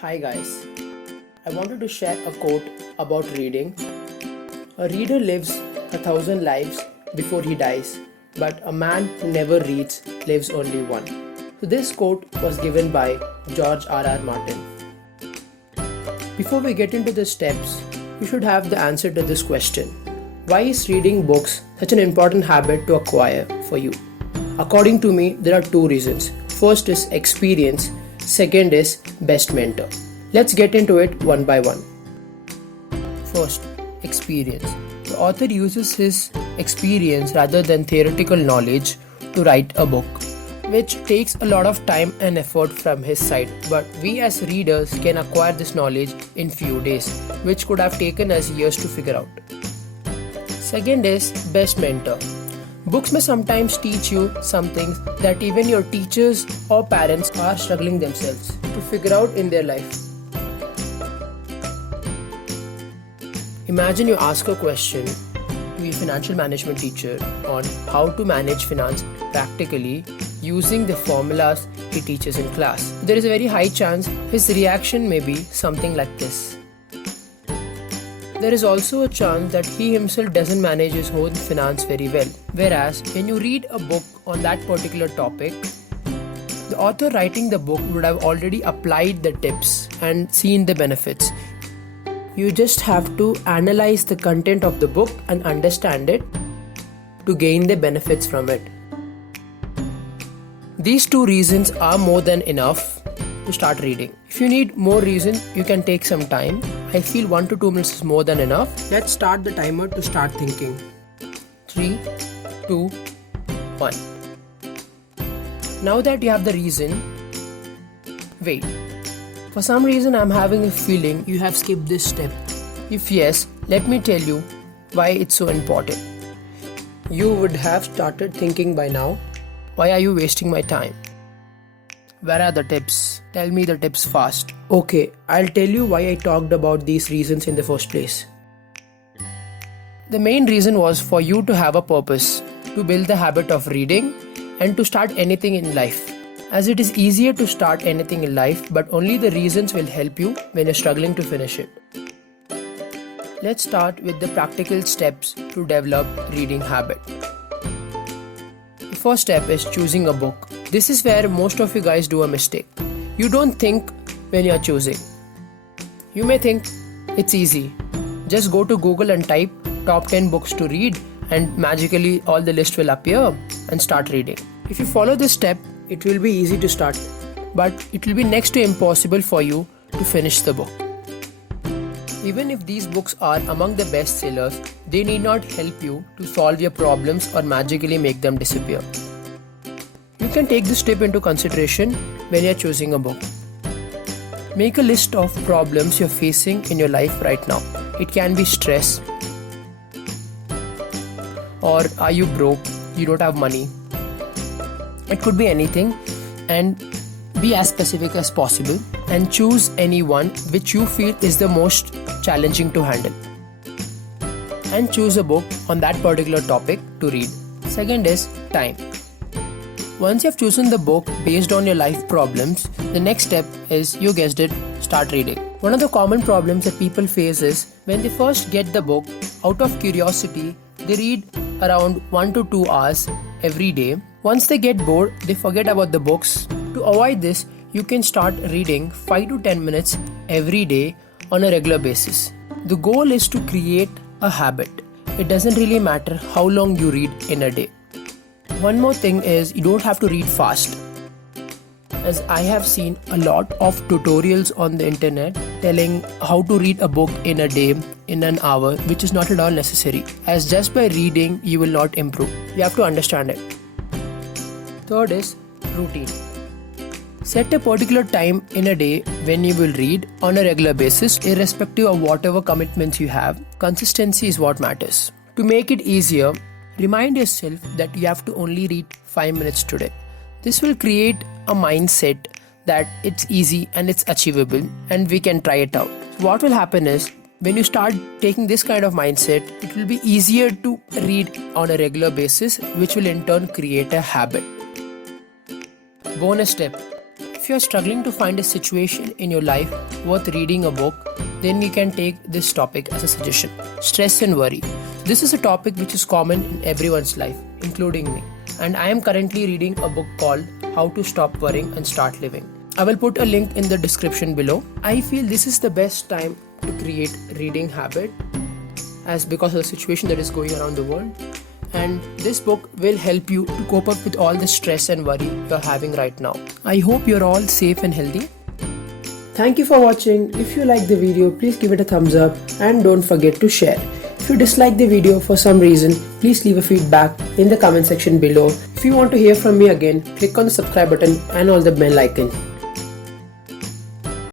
Hi guys, I wanted to share a quote about reading. A reader lives 1,000 lives before he dies, but a man who never reads lives only one. So this quote was given by George R.R. Martin. Before we get into the steps, you should have the answer to this question. Why is reading books such an important habit to acquire for you? According to me, there are two reasons. First is experience, second is best mentor. Let's get into it one by one. First, experience. The author uses his experience rather than theoretical knowledge to write a book, which takes a lot of time and effort from his side. But we as readers can acquire this knowledge in few days, which could have taken us years to figure out. Second is best mentor. Books may sometimes teach you some things that even your teachers or parents are struggling themselves to figure out in their life. Imagine you ask a question to a financial management teacher on how to manage finance practically using the formulas he teaches in class. There is a very high chance his reaction may be something like this. There is also a chance that he himself doesn't manage his own finance very well. Whereas when you read a book on that particular topic, the author writing the book would have already applied the tips and seen the benefits. You just have to analyze the content of the book and understand it to gain the benefits from it. These two reasons are more than enough to start reading. If you need more reason, you can take some time. I feel 1 to 2 minutes is more than enough. Let's start the timer to start thinking. 3, 2, 1. Now that you have the reason, wait. For some reason I'm having a feeling you have skipped this step. If yes, let me tell you why it's so important. You would have started thinking by now, why are you wasting my time? Where are the tips? Tell me the tips fast. Okay, I'll tell you why I talked about these reasons in the first place. The main reason was for you to have a purpose, to build the habit of reading and to start anything in life. As it is easier to start anything in life, but only the reasons will help you when you're struggling to finish it. Let's start with the practical steps to develop reading habit. The first step is choosing a book. This is where most of you guys do a mistake. You don't think when you're choosing. You may think it's easy. Just go to Google and type top 10 books to read and magically all the list will appear and start reading. If you follow this step, it will be easy to start, but it will be next to impossible for you to finish the book. Even if these books are among the best sellers, they need not help you to solve your problems or magically make them disappear. You can take this tip into consideration when you are choosing a book. Make a list of problems you're facing in your life right now. It can be stress, or are you broke, you don't have money. It could be anything, and be as specific as possible and choose any one which you feel is the most challenging to handle. And choose a book on that particular topic to read. Second is time. Once you have chosen the book based on your life problems, the next step is, you guessed it, start reading. One of the common problems that people face is when they first get the book, out of curiosity, they read around 1 to 2 hours every day. Once they get bored, they forget about the books. To avoid this, you can start reading 5 to 10 minutes every day on a regular basis. The goal is to create a habit. It doesn't really matter how long you read in a day. One more thing is, you don't have to read fast. As I have seen a lot of tutorials on the internet telling how to read a book in a day, in an hour, which is not at all necessary. As just by reading, you will not improve. You have to understand it. Third is routine. Set a particular time in a day when you will read on a regular basis, irrespective of whatever commitments you have. Consistency is what matters. To make it easier, remind yourself that you have to only read 5 minutes today. This will create a mindset that it's easy and it's achievable and we can try it out. What will happen is, when you start taking this kind of mindset, it will be easier to read on a regular basis, which will in turn create a habit. Bonus tip. If you're struggling to find a situation in your life worth reading a book, then you can take this topic as a suggestion. Stress and worry. This is a topic which is common in everyone's life, including me. And I am currently reading a book called How to Stop Worrying and Start Living. I will put a link in the description below. I feel this is the best time to create reading habit as because of the situation that is going around the world. And this book will help you to cope up with all the stress and worry you're having right now. I hope you're all safe and healthy. Thank you for watching. If you like the video, please give it a thumbs up and don't forget to share. If you dislike the video for some reason, please leave a feedback in the comment section below. If you want to hear from me again, click on the subscribe button and on the bell icon.